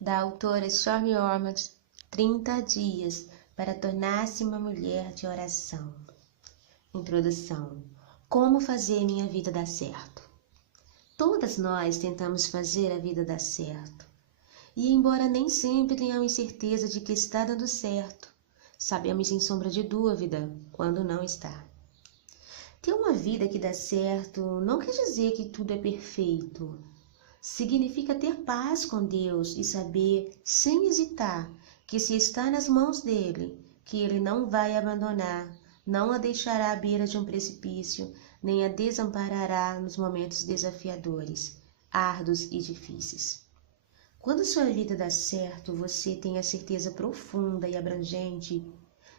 da autora Stormy Ormond, 30 dias para tornar-se uma mulher de oração. Introdução. Como fazer minha vida dar certo? Todas nós tentamos fazer a vida dar certo. E embora nem sempre tenhamos certeza de que está dando certo, sabemos sem sombra de dúvida quando não está. Ter uma vida que dá certo não quer dizer que tudo é perfeito. Significa ter paz com Deus e saber, sem hesitar, que se está nas mãos dele, que ele não vai abandonar, não a deixará à beira de um precipício, nem a desamparará nos momentos desafiadores, árduos e difíceis. Quando sua vida dá certo, você tem a certeza profunda e abrangente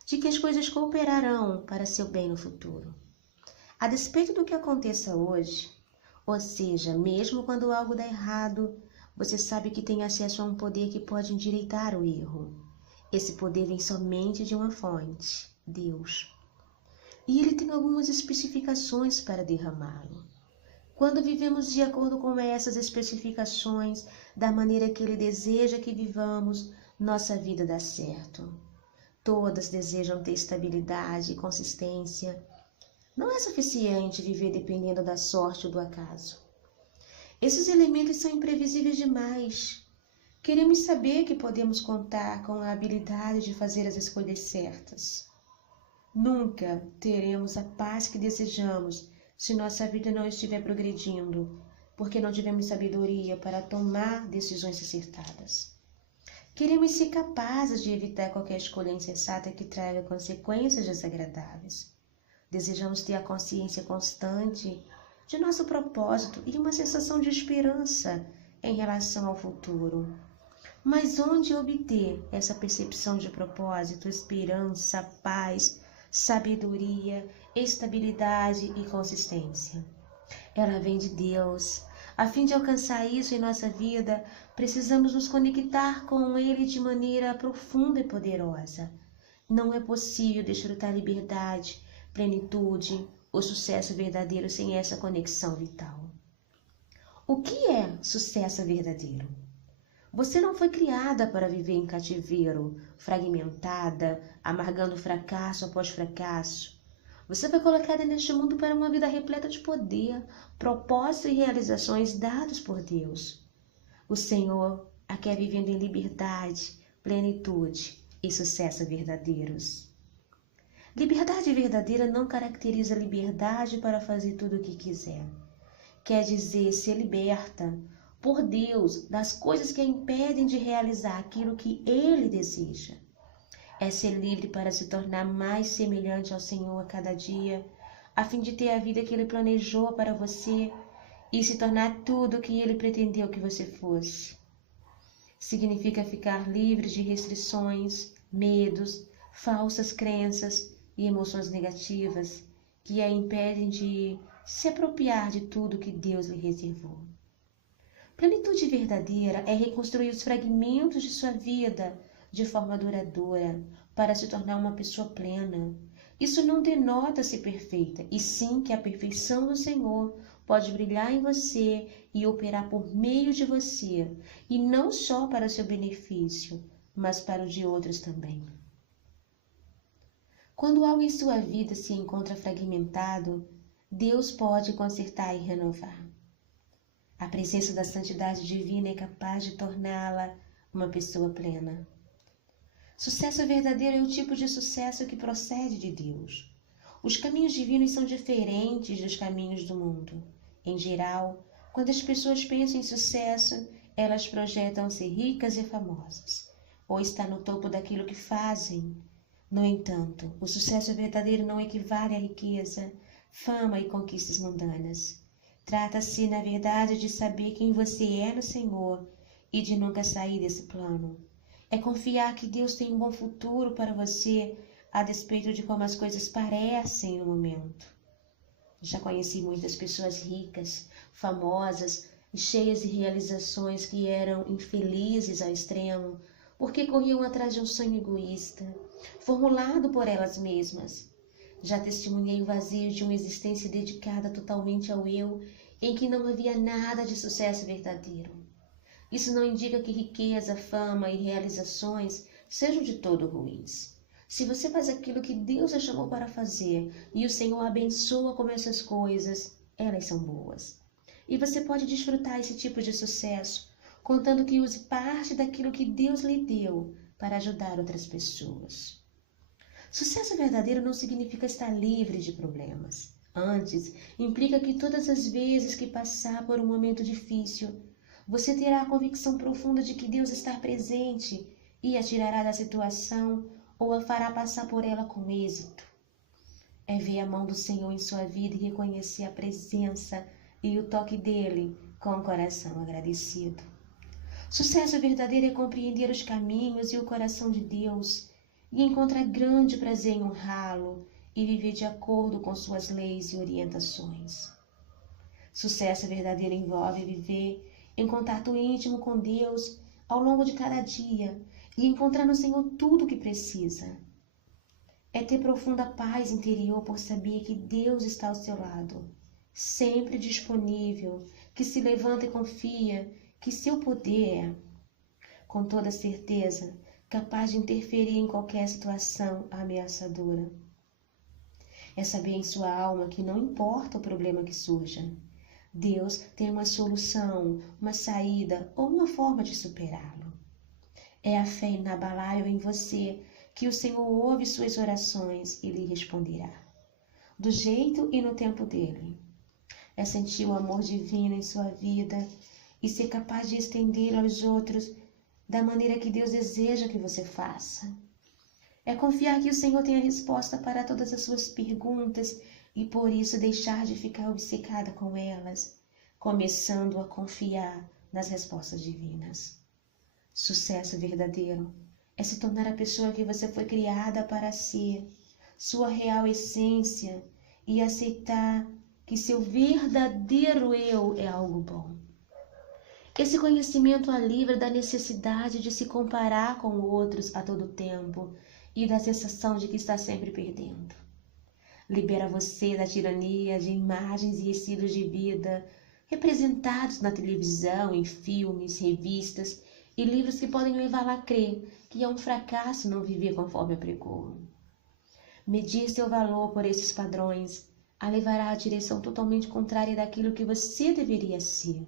de que as coisas cooperarão para seu bem no futuro. A despeito do que aconteça hoje, ou seja, mesmo quando algo dá errado, você sabe que tem acesso a um poder que pode endireitar o erro. Esse poder vem somente de uma fonte, Deus. E ele tem algumas especificações para derramá-lo. Quando vivemos de acordo com essas especificações, da maneira que ele deseja que vivamos, nossa vida dá certo. Todas desejam ter estabilidade e consistência. Não é suficiente viver dependendo da sorte ou do acaso. Esses elementos são imprevisíveis demais. Queremos saber que podemos contar com a habilidade de fazer as escolhas certas. Nunca teremos a paz que desejamos se nossa vida não estiver progredindo, porque não tivemos sabedoria para tomar decisões acertadas. Queremos ser capazes de evitar qualquer escolha insensata que traga consequências desagradáveis. Desejamos ter a consciência constante de nosso propósito e uma sensação de esperança em relação ao futuro. Mas onde obter essa percepção de propósito, esperança, paz, sabedoria, estabilidade e consistência? Ela vem de Deus. A fim de alcançar isso em nossa vida, precisamos nos conectar com Ele de maneira profunda e poderosa. Não é possível desfrutar liberdade, plenitude, o sucesso verdadeiro sem essa conexão vital. O que é sucesso verdadeiro? Você não foi criada para viver em cativeiro, fragmentada, amargando fracasso após fracasso. Você foi colocada neste mundo para uma vida repleta de poder, propósito e realizações dados por Deus. O Senhor a quer vivendo em liberdade, plenitude e sucesso verdadeiros. Liberdade verdadeira não caracteriza liberdade para fazer tudo o que quiser. Quer dizer ser liberta por Deus das coisas que a impedem de realizar aquilo que Ele deseja. É ser livre para se tornar mais semelhante ao Senhor a cada dia, a fim de ter a vida que Ele planejou para você e se tornar tudo o que Ele pretendeu que você fosse. Significa ficar livre de restrições, medos, falsas crenças e emoções negativas que a impedem de se apropriar de tudo que Deus lhe reservou. Plenitude verdadeira é reconstruir os fragmentos de sua vida de forma duradoura para se tornar uma pessoa plena. Isso não denota ser perfeita, e sim que a perfeição do Senhor pode brilhar em você e operar por meio de você, e não só para o seu benefício, mas para o de outros também. Quando algo em sua vida se encontra fragmentado, Deus pode consertar e renovar. A presença da santidade divina é capaz de torná-la uma pessoa plena. Sucesso verdadeiro é o tipo de sucesso que procede de Deus. Os caminhos divinos são diferentes dos caminhos do mundo. Em geral, quando as pessoas pensam em sucesso, elas projetam ser ricas e famosas, ou estar no topo daquilo que fazem. No entanto, o sucesso verdadeiro não equivale à riqueza, fama e conquistas mundanas. Trata-se, na verdade, de saber quem você é no Senhor e de nunca sair desse plano. É confiar que Deus tem um bom futuro para você, a despeito de como as coisas parecem no momento. Já conheci muitas pessoas ricas, famosas e cheias de realizações que eram infelizes ao extremo, porque corriam atrás de um sonho egoísta, formulado por elas mesmas. Já testemunhei o vazio de uma existência dedicada totalmente ao eu, em que não havia nada de sucesso verdadeiro. Isso não indica que riqueza, fama e realizações sejam de todo ruins. Se você faz aquilo que Deus a chamou para fazer e o Senhor abençoa com essas coisas, elas são boas. E você pode desfrutar esse tipo de sucesso, contando que use parte daquilo que Deus lhe deu para ajudar outras pessoas. Sucesso verdadeiro não significa estar livre de problemas. Antes, implica que todas as vezes que passar por um momento difícil, você terá a convicção profunda de que Deus está presente e a tirará da situação ou a fará passar por ela com êxito. É ver a mão do Senhor em sua vida e reconhecer a presença e o toque dele com o coração agradecido. Sucesso verdadeiro é compreender os caminhos e o coração de Deus e encontrar grande prazer em honrá-lo e viver de acordo com suas leis e orientações. Sucesso verdadeiro envolve viver em contato íntimo com Deus ao longo de cada dia e encontrar no Senhor tudo o que precisa. É ter profunda paz interior por saber que Deus está ao seu lado, sempre disponível, que se levanta e confia que seu poder é, com toda certeza, capaz de interferir em qualquer situação ameaçadora. É saber em sua alma que não importa o problema que surja, Deus tem uma solução, uma saída ou uma forma de superá-lo. É a fé inabalável em você que o Senhor ouve suas orações e lhe responderá, do jeito e no tempo dele. É sentir o amor divino em sua vida e ser capaz de estender aos outros da maneira que Deus deseja que você faça. É confiar que o Senhor tem a resposta para todas as suas perguntas e por isso deixar de ficar obcecada com elas, começando a confiar nas respostas divinas. Sucesso verdadeiro é se tornar a pessoa que você foi criada para ser, sua real essência, e aceitar que seu verdadeiro eu é algo bom. Esse conhecimento a livra da necessidade de se comparar com outros a todo tempo e da sensação de que está sempre perdendo. Libera você da tirania de imagens e estilos de vida representados na televisão, em filmes, revistas e livros que podem levá-la a crer que é um fracasso não viver conforme apregou. Medir seu valor por esses padrões a levará à direção totalmente contrária daquilo que você deveria ser.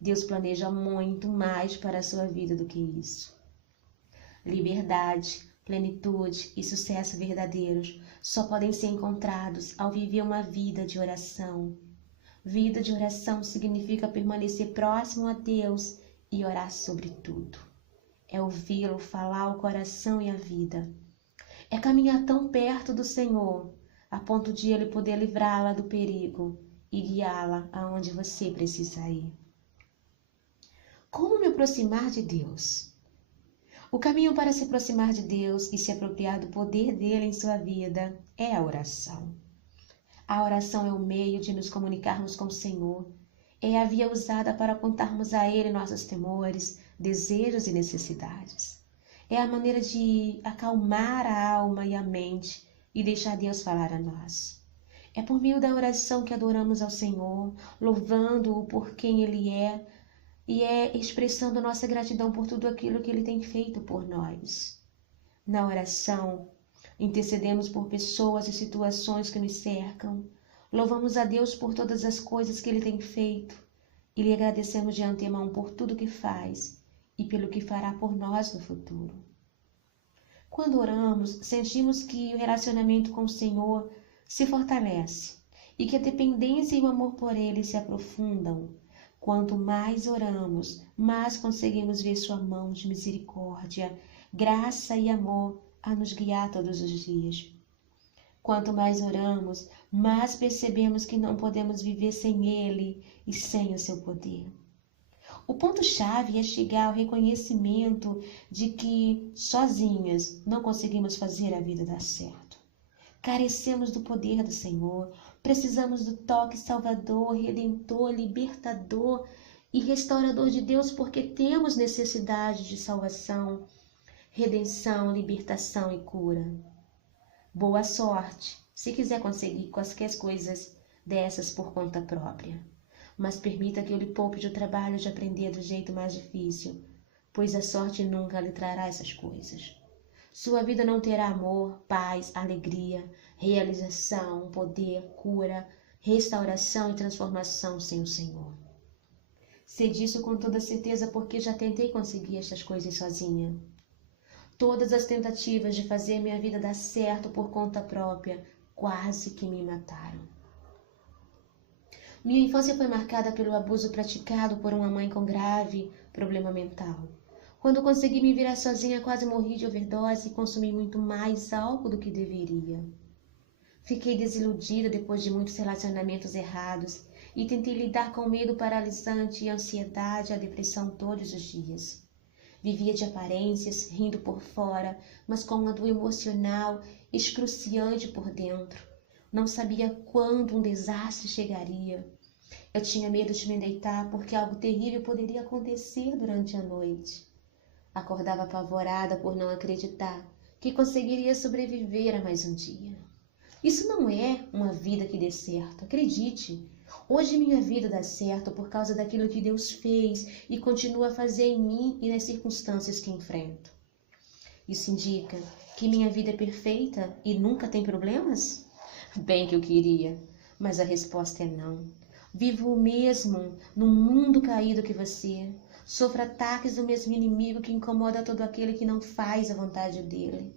Deus planeja muito mais para a sua vida do que isso. Liberdade, plenitude e sucesso verdadeiros só podem ser encontrados ao viver uma vida de oração. Vida de oração significa permanecer próximo a Deus e orar sobre tudo. É ouvi-lo falar o coração e a vida. É caminhar tão perto do Senhor, a ponto de Ele poder livrá-la do perigo e guiá-la aonde você precisa ir. Como me aproximar de Deus? O caminho para se aproximar de Deus e se apropriar do poder dele em sua vida é a oração. A oração é o meio de nos comunicarmos com o Senhor. É a via usada para contarmos a Ele nossos temores, desejos e necessidades. É a maneira de acalmar a alma e a mente e deixar Deus falar a nós. É por meio da oração que adoramos ao Senhor, louvando-o por quem Ele é, e é expressando nossa gratidão por tudo aquilo que Ele tem feito por nós. Na oração, intercedemos por pessoas e situações que nos cercam, louvamos a Deus por todas as coisas que Ele tem feito e lhe agradecemos de antemão por tudo que faz e pelo que fará por nós no futuro. Quando oramos, sentimos que o relacionamento com o Senhor se fortalece e que a dependência e o amor por Ele se aprofundam. Quanto mais oramos, mais conseguimos ver sua mão de misericórdia, graça e amor a nos guiar todos os dias. Quanto mais oramos, mais percebemos que não podemos viver sem Ele e sem o seu poder. O ponto-chave é chegar ao reconhecimento de que sozinhas não conseguimos fazer a vida dar certo. Carecemos do poder do Senhor, precisamos do toque salvador, redentor, libertador e restaurador de Deus porque temos necessidade de salvação, redenção, libertação e cura. Boa sorte, se quiser conseguir quaisquer coisas dessas por conta própria. mas permita que eu lhe poupe do trabalho de aprender do jeito mais difícil, pois a sorte nunca lhe trará essas coisas. Sua vida não terá amor, paz, alegria, realização, poder, cura, restauração e transformação sem o Senhor. Sei disso com toda certeza porque já tentei conseguir estas coisas sozinha. Todas as tentativas de fazer minha vida dar certo por conta própria quase que me mataram. Minha infância foi marcada pelo abuso praticado por uma mãe com grave problema mental. Quando consegui me virar sozinha, quase morri de overdose e consumi muito mais álcool do que deveria. Fiquei desiludida depois de muitos relacionamentos errados e tentei lidar com o medo paralisante e a ansiedade e a depressão todos os dias. Vivia de aparências, rindo por fora, mas com uma dor emocional excruciante por dentro. Não sabia quando um desastre chegaria. Eu tinha medo de me deitar porque algo terrível poderia acontecer durante a noite. Acordava apavorada por não acreditar que conseguiria sobreviver a mais um dia. Isso não é uma vida que dê certo, acredite. Hoje minha vida dá certo por causa daquilo que Deus fez e continua a fazer em mim e nas circunstâncias que enfrento. Isso indica que minha vida é perfeita e nunca tem problemas? Bem que eu queria, mas a resposta é não. Vivo o mesmo no mundo caído que você. Sofro ataques do mesmo inimigo que incomoda todo aquele que não faz a vontade dele.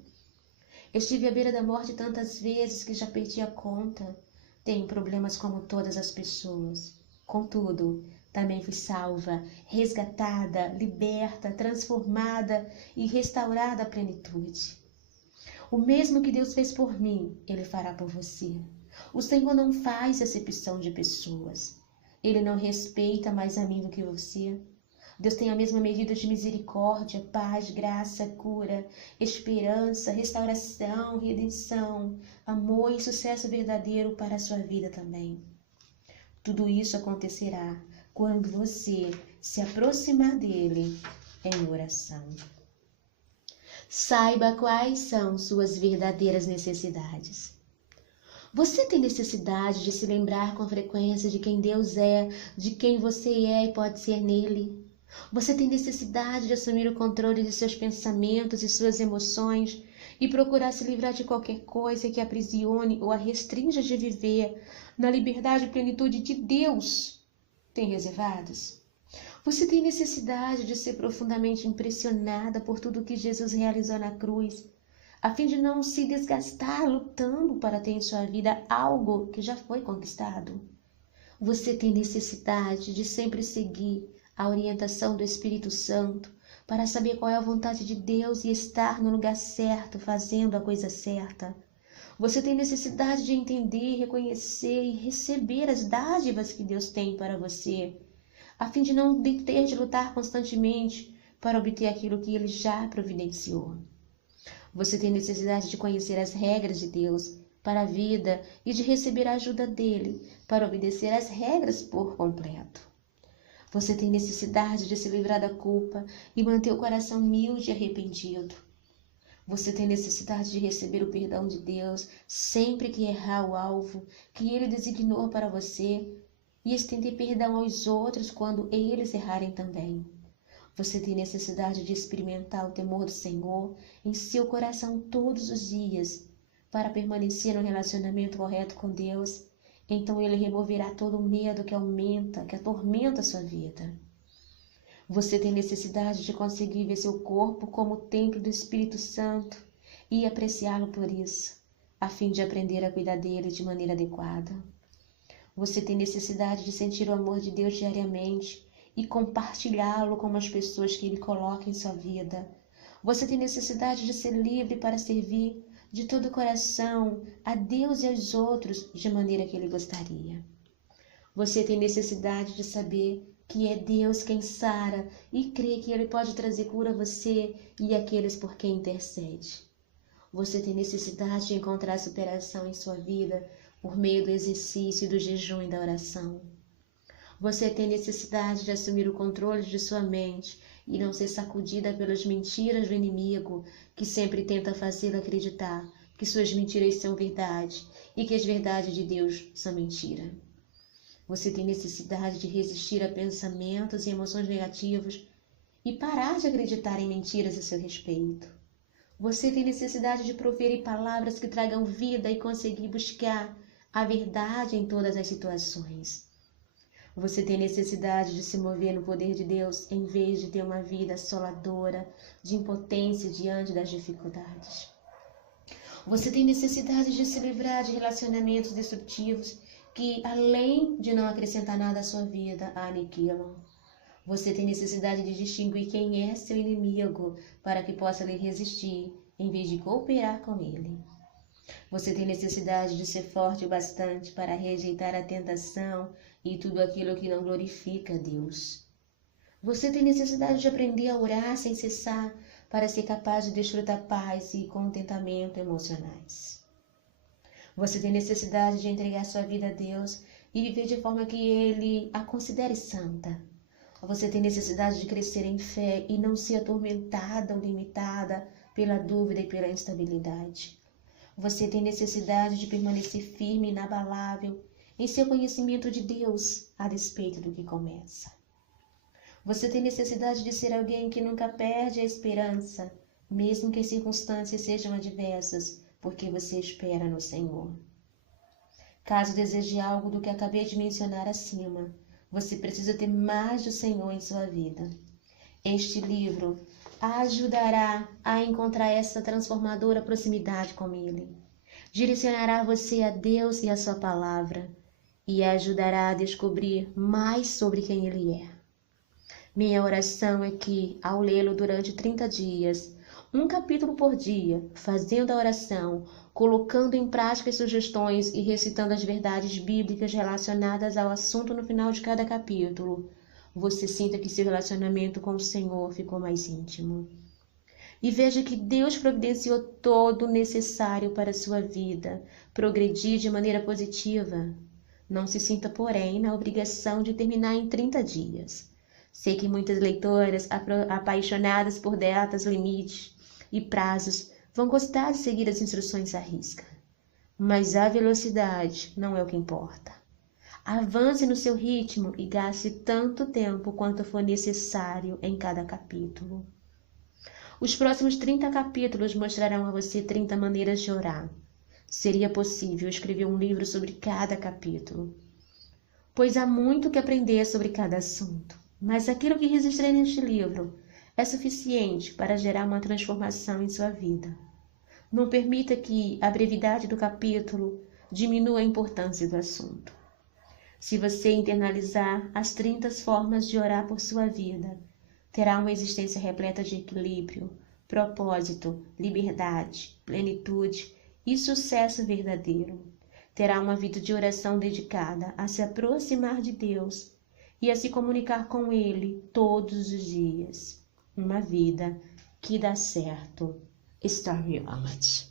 Estive à beira da morte tantas vezes que já perdi a conta. Tenho problemas como todas as pessoas. Contudo, também fui salva, resgatada, liberta, transformada e restaurada à plenitude. O mesmo que Deus fez por mim, Ele fará por você. O Senhor não faz acepção de pessoas. Ele não respeita mais a mim do que você. Deus tem a mesma medida de misericórdia, paz, graça, cura, esperança, restauração, redenção, amor e sucesso verdadeiro para a sua vida também. Tudo isso acontecerá quando você se aproximar dele em oração. Saiba quais são suas verdadeiras necessidades. Você tem necessidade de se lembrar com frequência de quem Deus é, de quem você é e pode ser nele. Você tem necessidade de assumir o controle de seus pensamentos e suas emoções e procurar se livrar de qualquer coisa que a aprisione ou a restrinja de viver na liberdade e plenitude de Deus tem reservados? Você tem necessidade de ser profundamente impressionada por tudo que Jesus realizou na cruz, a fim de não se desgastar lutando para ter em sua vida algo que já foi conquistado? Você tem necessidade de sempre seguir a orientação do Espírito Santo para saber qual é a vontade de Deus e estar no lugar certo, fazendo a coisa certa? Você tem necessidade de entender, reconhecer e receber as dádivas que Deus tem para você, a fim de não ter de lutar constantemente para obter aquilo que Ele já providenciou. Você tem necessidade de conhecer as regras de Deus para a vida e de receber a ajuda dele para obedecer às regras por completo. Você tem necessidade de se livrar da culpa e manter o coração humilde e arrependido. Você tem necessidade de receber o perdão de Deus sempre que errar o alvo que Ele designou para você e estender perdão aos outros quando eles errarem também. Você tem necessidade de experimentar o temor do Senhor em seu coração todos os dias para permanecer no relacionamento correto com Deus. Então Ele removerá todo o medo que atormenta a sua vida. Você tem necessidade de conseguir ver seu corpo como o templo do Espírito Santo e apreciá-lo por isso, a fim de aprender a cuidar dele de maneira adequada. Você tem necessidade de sentir o amor de Deus diariamente e compartilhá-lo com as pessoas que Ele coloca em sua vida. Você tem necessidade de ser livre para servir de todo o coração a Deus e aos outros de maneira que Ele gostaria. Você tem necessidade de saber que é Deus quem sara e crê que Ele pode trazer cura a você e àqueles por quem intercede. Você tem necessidade de encontrar superação em sua vida por meio do exercício, do jejum e da oração. Você tem necessidade de assumir o controle de sua mente e não ser sacudida pelas mentiras do inimigo, que sempre tenta fazê-la acreditar que suas mentiras são verdade e que as verdades de Deus são mentira. Você tem necessidade de resistir a pensamentos e emoções negativos e parar de acreditar em mentiras a seu respeito. Você tem necessidade de proferir palavras que tragam vida e conseguir buscar a verdade em todas as situações. Você tem necessidade de se mover no poder de Deus em vez de ter uma vida assoladora de impotência diante das dificuldades. Você tem necessidade de se livrar de relacionamentos destrutivos que, além de não acrescentar nada à sua vida, a aniquilam. Você tem necessidade de distinguir quem é seu inimigo para que possa lhe resistir, em vez de cooperar com ele. Você tem necessidade de ser forte o bastante para rejeitar a tentação e tudo aquilo que não glorifica a Deus. Você tem necessidade de aprender a orar sem cessar para ser capaz de desfrutar paz e contentamento emocionais. Você tem necessidade de entregar sua vida a Deus e viver de forma que Ele a considere santa. Você tem necessidade de crescer em fé e não ser atormentada ou limitada pela dúvida e pela instabilidade. Você tem necessidade de permanecer firme e inabalável em seu conhecimento de Deus, a despeito do que começa. Você tem necessidade de ser alguém que nunca perde a esperança, mesmo que as circunstâncias sejam adversas, porque você espera no Senhor. Caso deseje algo do que acabei de mencionar acima, você precisa ter mais do Senhor em sua vida. Este livro a ajudará a encontrar essa transformadora proximidade com Ele. Direcionará você a Deus e a sua palavra e a ajudará a descobrir mais sobre quem Ele é. Minha oração é que, ao lê-lo durante 30 dias, um capítulo por dia, fazendo a oração, colocando em prática as sugestões e recitando as verdades bíblicas relacionadas ao assunto no final de cada capítulo, você sinta que seu relacionamento com o Senhor ficou mais íntimo. E veja que Deus providenciou todo o necessário para a sua vida progredir de maneira positiva. Não se sinta, porém, na obrigação de terminar em 30 dias. Sei que muitas leitoras apaixonadas por datas limites e prazos vão gostar de seguir as instruções à risca. Mas a velocidade não é o que importa. Avance no seu ritmo e gaste tanto tempo quanto for necessário em cada capítulo. Os próximos 30 capítulos mostrarão a você 30 maneiras de orar. Seria possível escrever um livro sobre cada capítulo, pois há muito que aprender sobre cada assunto. Mas aquilo que registrei neste livro é suficiente para gerar uma transformação em sua vida. Não permita que a brevidade do capítulo diminua a importância do assunto. Se você internalizar as 30 formas de orar por sua vida, terá uma existência repleta de equilíbrio, propósito, liberdade, plenitude e sucesso verdadeiro. Terá uma vida de oração dedicada a se aproximar de Deus e a se comunicar com Ele todos os dias. Uma vida que dá certo. Stormy Ahmed.